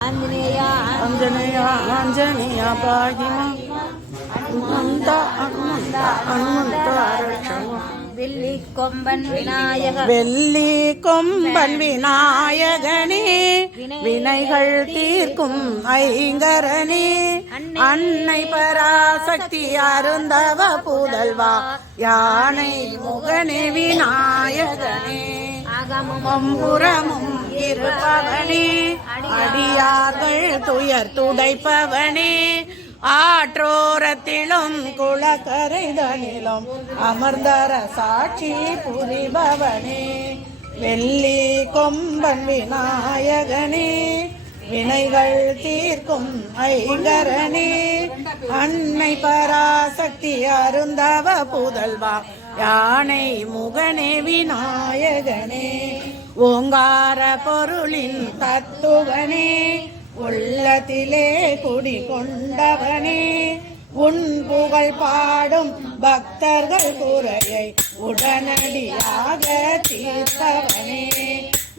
आंजनेय आंजनेय पाहि हनुमंत हनुमंत हनुमंत रक्षमा வெள்ளி கொம்பன் விநாயகனே வினைகள் தீர்க்கும் ஐங்கரனே அன்னை பராசக்தி அருந்தவ புதல்வா யானை முகனே விநாயகனே அகமும் புறமும் இருப்பவனே அடியார்கள் துயர் துடைப்பவனே ஆற்றோரத்திலும் குளக்கரைதனிலும் அமர்ந்தர சாட்சி புரிபவனே வெள்ளி கொம்பன் விநாயகனே வினைகள் தீர்க்கும் ஐங்கரனே அன்னை பராசக்தி அருந்தவ புதல்வா யானை முகனே விநாயகனே ஓங்கார பொருளின் தத்துவனே உள்ளத்திலே குடிகொண்டவனே உன் புகழ் பாடும் பக்தர்கள் குறையை உடனடியாக தீர்த்தவனே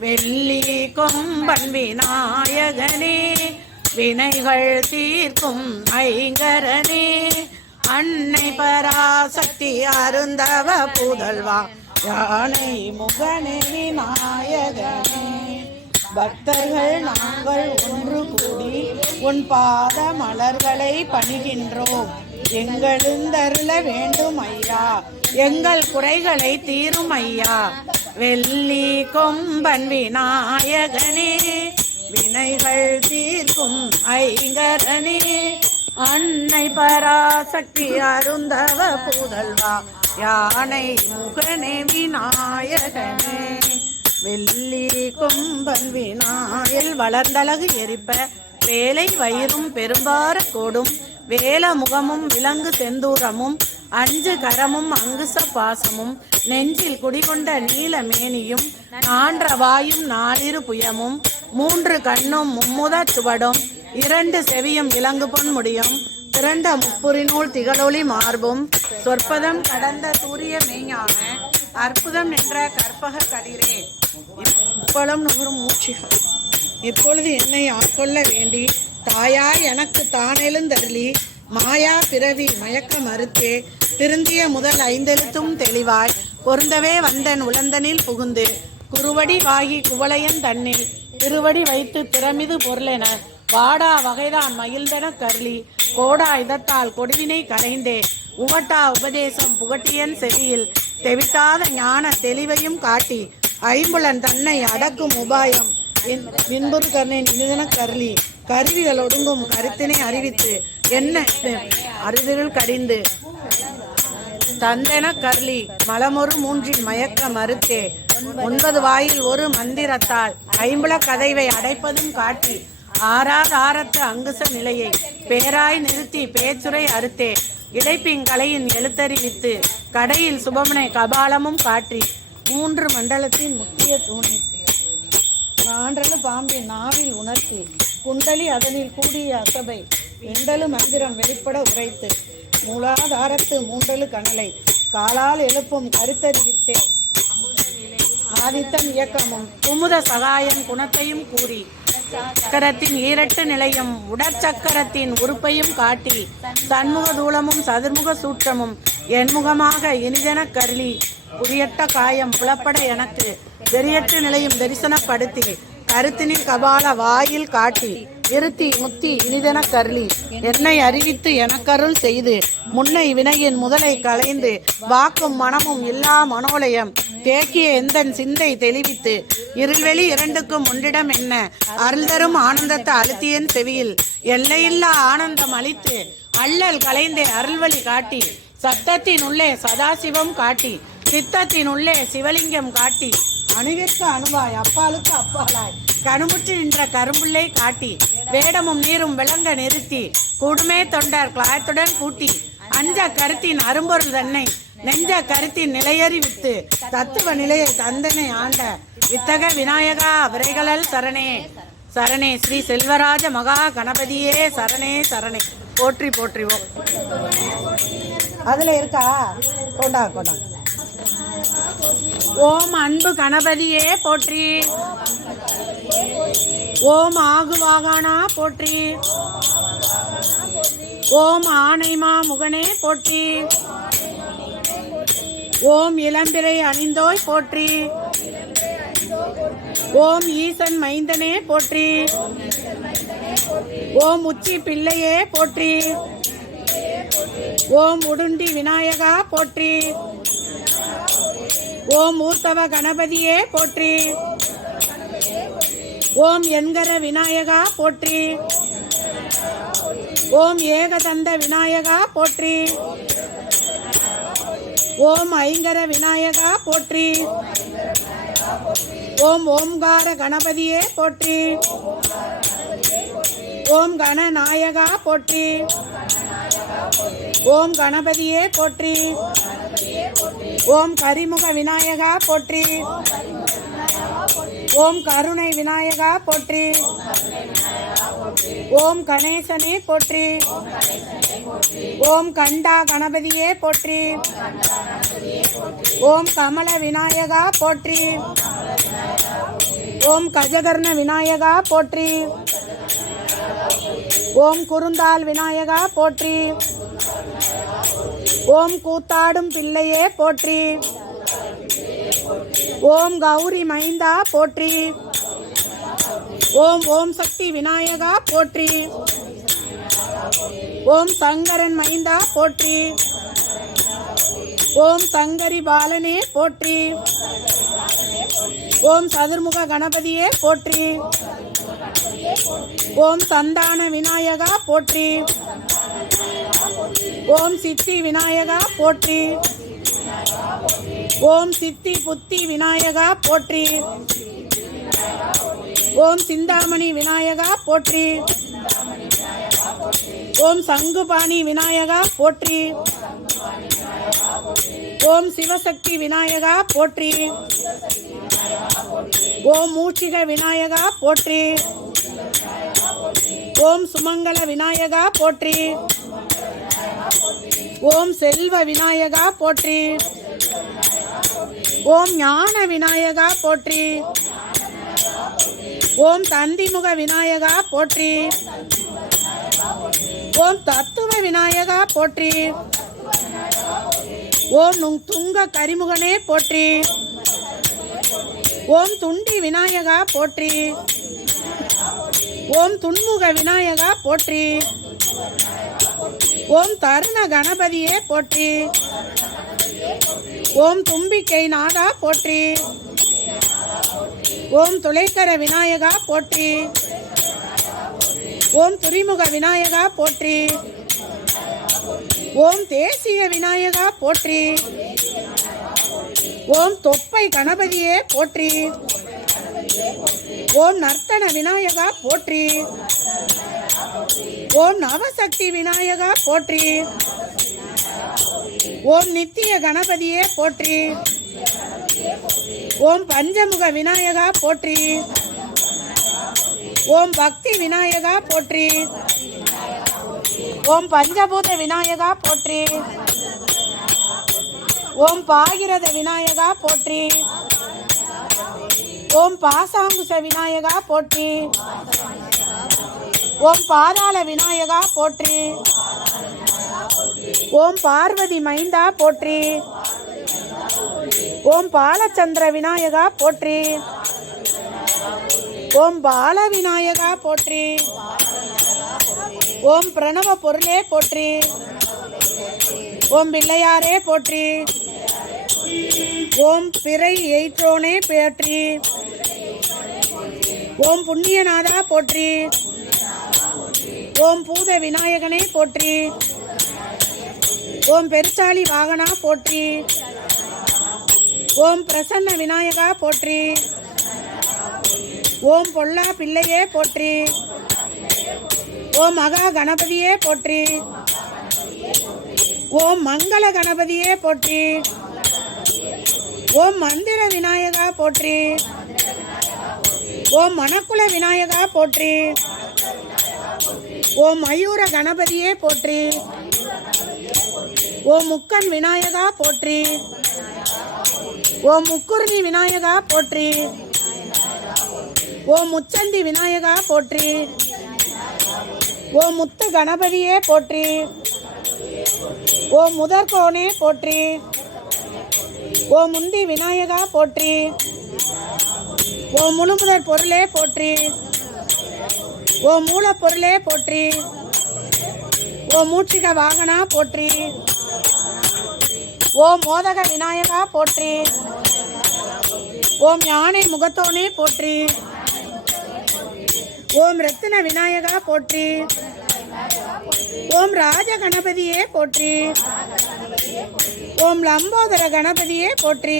வெள்ளி கொம்பன் விநாயகனே வினைகள் தீர்க்கும் ஐங்கரனே அன்னை பராசக்தி அருந்தவ புதல்வா யானை முகனே விநாயகனே பக்தர்கள் நாங்கள் ஒன்று கூடி உன் பாத மலர்களை பணிகின்றோம். எங்களெந்தருள வேண்டும் ஐயா, எங்கள் குறைகளை தீரும் ஐயா. வெள்ளி கொம்பன் விநாயகனே வினைகள் தீர்க்கும் ஐங்கரனே அன்னை பராசக்தி அருந்தவ புதல்வா யானை முகனே விநாயகனே வெள்ளி கொம்பன் விநாயல் வளர்ந்தழகு எரிப்ப வேலை வயிறும் பெரும்பார கோடும் வேல முகமும் விலங்கு செந்தூரமும் அஞ்சு கரமும் அங்குச பாசமும் நெஞ்சில் குடிகொண்ட நீல மேனியும் நான்ற வாயும் நாலிரு புயமும் மூன்று கண்ணும் மும்முத சுவடும் இரண்டு செவியும் விலங்கு பொன் முடியும் திரண்ட முப்புரிநூல் திகழொளி மார்பும் சொற்பதம் கடந்த சூரிய மெய்ஞான அற்புதம் என்ற கற்பக கதிரே இப்பளம் நுகரும் மூச்சிகள் இப்பொழுது என்னை ஆட்கொள்ள வேண்டி தாயா எனக்கு தானெழுந்தருளி மாயா பிறவி மயக்க மறுத்தே திருந்திய முதல் ஐந்தெழுத்தும் தெளிவாய் பொருந்தவே வந்தன் உளந்தனில் புகுந்து குறுவடி வாகி குவளையன் தன்னில் திருவடி வைத்து திறமிது பொருளென வாடா வகைதான் மகிழ்ந்தன கருளி கோடா இதத்தால் கொடுவினை கரைந்தே உவட்டா உபதேசம் புகட்டியன் செவியில் தெவிட்டாத ஞான தெளிவையும் காட்டி ஐம்புலன் தன்னை அடக்கும் உபாயம் விண்புறு கர்ணன் இனிதன கருளி கருவிகள் ஒடுங்கும் கருத்தினை அறிவித்து என்ன அறிதல் கடிந்து தந்தன கர்லி மலமொரு மூன்றின் மயக்க மறுத்தே 9 வாயில் ஒரு மந்திரத்தால் ஐம்புல கதைவை அடைப்பதும் காட்டி ஆறாதாரத்து அங்குச நிலையை பேராய் நிறுத்தி பேச்சுரை அறுத்தே இடைப்பிங்கலையின் எழுத்தறிவித்து கடையில் சுபமனை கபாலமும் காட்டி 3 மண்டலத்தின் முக்கிய தூணி நான்றலு பாம்பின் நாவில் உணர்த்தி குண்டலி அதனில் கூடிய அசபை எண்டலு மந்திரம் வெளிப்பட உரைத்து மூலாதாரத்து மூன்றலு கனலை காலால் எழுப்பும் கருத்தறிவித்தே ஆதித்தன் இயக்கமும் குமுத சகாயன் குணத்தையும் கூறி சக்கரத்தின் ஈரட்டு நிலையும் உடற்சக்கரத்தின் உறுப்பையும் காட்டி சண்முக தூளமும் சதுர்முக சூற்றமும் என்முகமாக இனிதென கருளி புரியட்ட காயம் புலப்பட எனக்கு வெறியற்ற நிலையும் தரிசனப்படுத்தி கருத்தினில் கபால வாயில் காட்டி இருத்தி முத்தி இனிதென கருளி என்னை அறிவித்து எனக்கருள் செய்து முன்னை வினையின் முதலை களைந்து வாக்கும் மனமும் இல்லா மனோலயம் தேக்கிய எந்தன் சிந்தை தெளிவித்து இருள்வெளி இரண்டுக்கும் ஒன்றிடம் என்ன அருள் தரும் ஆனந்தத்தை அழுத்தியன் செவியில் எல்லையில்லா ஆனந்தம் அளித்து அள்ளல் களைந்தே அருள்வழி காட்டி சத்தத்தின் உள்ளே சதாசிவம் காட்டி சித்தத்தின் உள்ளே சிவலிங்கம் காட்டி அணுவிற்கு அணுவாய் அப்பாலுக்கு அப்பாலாய் கணுமுற்றி நின்ற கரும்புள்ளை காட்டி வேடமும் நீரும் விளங்க நிறுத்தி குடுமே தொண்டர் கிளாயத்துடன் கூட்டி அஞ்ச கருத்தின் அரும்பொருள் தன்னை நெஞ்ச கருத்தின் நிலையறிவித்து தத்துவ நிலையை தந்தனை ஆண்ட வித்தக விநாயகா விரைகளல் சரணே சரணே ஸ்ரீ செல்வராஜ மகா கணபதியே சரணே சரணே போற்றி போற்றிவோம். அதுல இருக்கா கொண்டா கொண்டா. ஓம் அன்பு கணபதியே போற்றி. ஓம் ஆகுவாகானா போற்றி. ஓம் ஆனைமா முகனே போற்றி. ஓம் இளம்பிறை அணிந்தோய் போற்றி. ஓம் ஈசன் மைந்தனே போற்றி. ஓம் உச்சி பிள்ளையே போற்றி. ஓம் உடுண்டி விநாயகா போற்றி. ஓம் ஊர்த்தவ கணபதியே போற்றி. ஓம் என்கர விநாயகா போற்றி. ஓம் ஏகதந்த விநாயகா போற்றி. ஓம் ஐங்கர விநாயகா போற்றி. ஓம் ஓம்கார கணபதியே போற்றி. ஓம் கணநாயகா போற்றி. ஓம் கணபதியே போற்றி. ஓம் கரிமுக விநாயகா போற்றி. ஓம் கருணை விநாயகா போற்றி. ஓம் கணேசனே போற்றி. ஓம் கண்டா கணபதியே போற்றி. ஓம் கமல விநாயகா போற்றி. ஓம் கஜகர்ண விநாயகா போற்றி. ஓம் குறுந்தாள் விநாயகா போற்றி. ஓம் கூத்தாடும் பிள்ளையே போற்றி. ஓம் கௌரி மைந்தா போற்றி. ஓம் ஓம் சக்தி விநாயகா போற்றி. ஓம் சங்கரன் மைந்தா போற்றி. ஓம் சங்கரி பாலனே போற்றி. ஓம் சதுர்முக கணபதியே போற்றி. ஓம் சந்தான விநாயகா போற்றி. ஓம் சித்தி விநாயகா போற்றி. ஓம் சித்தி புத்தி விநாயகா போற்றி. ஓம் சிந்தாமணி விநாயகா போற்றி. ஓம் சங்குபாணி விநாயகா போற்றி. ஓம் சிவசக்தி விநாயகா போற்றி. ஓம் மூச்சிக விநாயகா போற்றி. ஓம் சுமங்கல விநாயகா போற்றி. ஓம் செல்வ விநாயகா போற்றி. ஓம் ஞான விநாயகா போற்றி. ஓம் தந்திமுக விநாயகா போற்றி. ஓம் தத்துவ விநாயகா போற்றி. ஓம் துங்க கரிமுகனே போற்றி. ஓம் துண்டி விநாயகா போற்றி. ஓம் துன்முக விநாயகா போற்றி. ஓம் தருண கணபதியே போற்றி. ஓம் தும்பிக்கை நாதா போற்றி. ஓம் துளைக்கர விநாயகா போற்றி. ஓம் துரிமுக விநாயகா போற்றி. ஓம் தேசிய விநாயகா போற்றி. ஓம் தொப்பை கணபதியே போற்றி. ஓம் நர்த்தன விநாயகா போற்றி. ஓம் நவசக்தி விநாயகா போற்றி. ஓம் நித்திய கணபதியே போற்றி. ஓம் பஞ்சமுக விநாயகா போற்றி. ஓம் பக்தி விநாயகா போற்றி. ஓம் பஞ்சபூத விநாயகா போற்றி. ஓம் பாகிரத விநாயகா போற்றி. ஓம் பாசாங்குச விநாயகா போற்றி. ஓம் பாதாள விநாயகா போற்றி. ஓம் பார்வதி மைந்தா போற்றி. ஓம் பாலச்சந்திர விநாயகா போற்றி. ஓம் பால விநாயகா போற்றி. ஓம் பிரணவ பொருளே போற்றி. ஓம் பிள்ளையாரே போற்றி. ஓம் பிறை எயிற்றோனே போற்றி. ஓம் புண்ணியநாதா போற்றி. ஓம் பூத விநாயகனே போற்றி. ஓம் பெருச்சாளி வாகனா போற்றி. ஓம் பிரசன்ன விநாயகா போற்றி. ஓம் பொல்லா பிள்ளையே போற்றி. ஓம் மகா கணபதியே போற்றி. ஓம் மங்கள கணபதியே போற்றி. ஓம் மந்திர விநாயகா போற்றி. ஓம் மணக்குல விநாயகா போற்றி. ஓம் மயூர கணபதியே போற்றி. ஓம் முக்கன் விநாயகா போற்றி. ஓம் முக்குருணி விநாயகா போற்றி. ஓம் முச்சந்தி விநாயகா போற்றி. ஓம் முத்து கணபதியே போற்றி. ஓம் முதற்கோனே போற்றி. ஓம் முந்தி விநாயகா போற்றி. ஓம் முழுமுதற் பொருளே போற்றி. ஓம் மூலப்பொருளே போற்றி. ஓம் மூச்சிக வாகனா போற்றி. ஓம் மோதக விநாயகா போற்றி. ஓம் யானை முகத்தோனே போற்றி. ஓம் ரத்தின விநாயகா போற்றி. ஓம் ராஜ கணபதியே போற்றி. ஓம் லம்போதர கணபதியே போற்றி.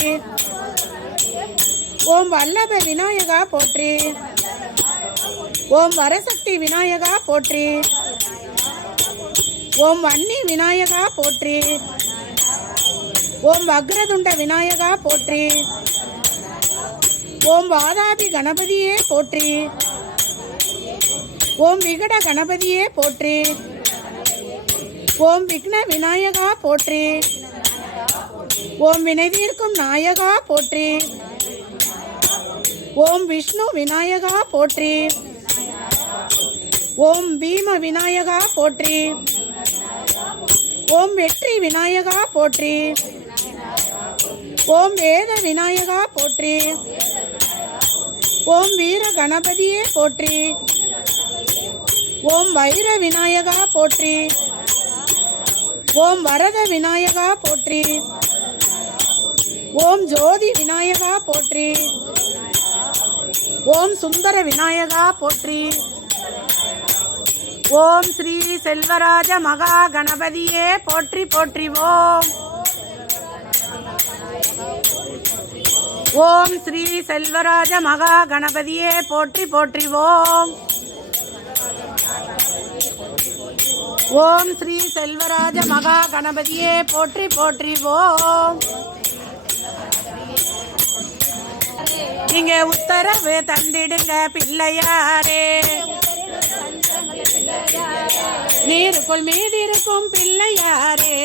ஓம் வல்லப விநாயகா போற்றி. ஓம் வரசக்தி விநாயகா போற்றி. ஓம் வன்னி விநாயகா போற்றி. ஓம் வக்ரதுண்ட விநாயகா போற்றி. ஓம் வாதாபி கணபதியே போற்றி. ஓம் விகட கணபதியே போற்றி. ஓம் விக்ன விநாயகா போற்றி. ஓம் வினைதீர்க்கும் நாயகா போற்றி. ஓம் விஷ்ணு விநாயகா போற்றி. ஓம் பீம விநாயகா போற்றி. ஓம் வெற்றி விநாயகா போற்றி. ஓம் வேத விநாயகா போற்றி. ஓம் வீர கணபதியே போற்றி. ஓம் வைர விநாயகா போற்றி. ஓம் வரத விநாயகா போற்றி. ஓம் ஜோதி விநாயகா போற்றி. ஓம் சுந்தர விநாயகா போற்றி. ஓம் ஸ்ரீ செல்வராஜ மகா கணபதியே போற்றி போற்றிவோம். ஓம் ஸ்ரீ செல்வராஜ மகா கணபதியே போற்றி போற்றிவோம். ஓம் ஸ்ரீ செல்வராஜ மகா கணபதியே போற்றி போற்றிவோம். நீங்க உத்தரவு தந்திடுங்க பிள்ளையாரே. நீருக்குள் மீதிருக்கும் பிள்ளையாரே.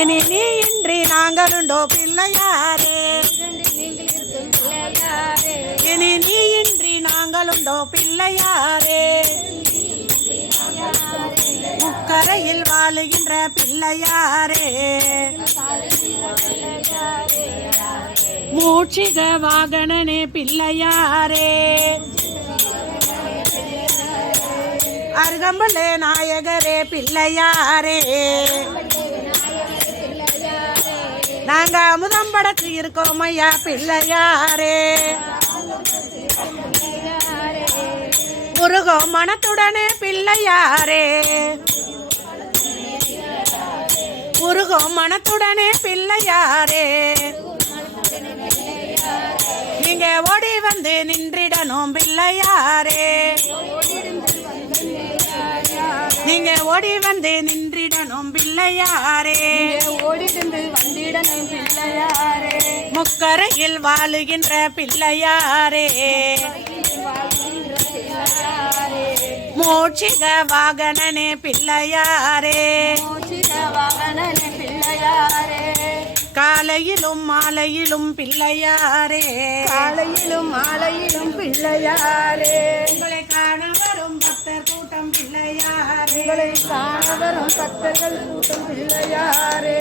இனி நீ இன்றி நாங்களுண்டோ பிள்ளையாரே. இனி நீ இன்றி நாங்களுண்டோ பிள்ளையாரே. முக்கரையில் வாழுகின்ற பிள்ளையாரே. மூச்சிக வாகனனே பிள்ளையாரே. அருகம்புலே நாயகரே பிள்ளையாரே. நாங்க அமுதம் படைச்சு இருக்கோம் ஐயா பிள்ளையாரே. முருகோ மனத்துடனே பிள்ளையாரே. முருகோ மனத்துடனே பிள்ளையாரே. நீங்க ஓடி வந்து நின்றிடணும் பிள்ளையாரே. நீங்க ஓடி வந்து நின்றிடணும் பிள்ளையாரே. ஓடிருந்து வந்திடணும் பிள்ளையாரே. முக்கரையில் வாழுகின்ற பிள்ளையாரே. மூச்சிக வாகனனே பிள்ளையாரே. மூச்சிக வாகனனே பிள்ளையாரே. காலையிலும் மாலையிலும் பிள்ளையாரே. காலையிலும் மாலையிலும் பிள்ளையாரே. உங்களை காண வரும் பக்தர் கூட்டம் பிள்ளையாரே. உங்களை காண வரும் பக்தர்கள் கூட்டம் பிள்ளையாரே.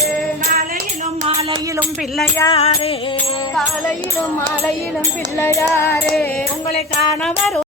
காலையிலும் மாலையிலும் பிள்ளையாரே. காலையிலும் மாலையிலும் பிள்ளையாரே. உங்களை காண வரும்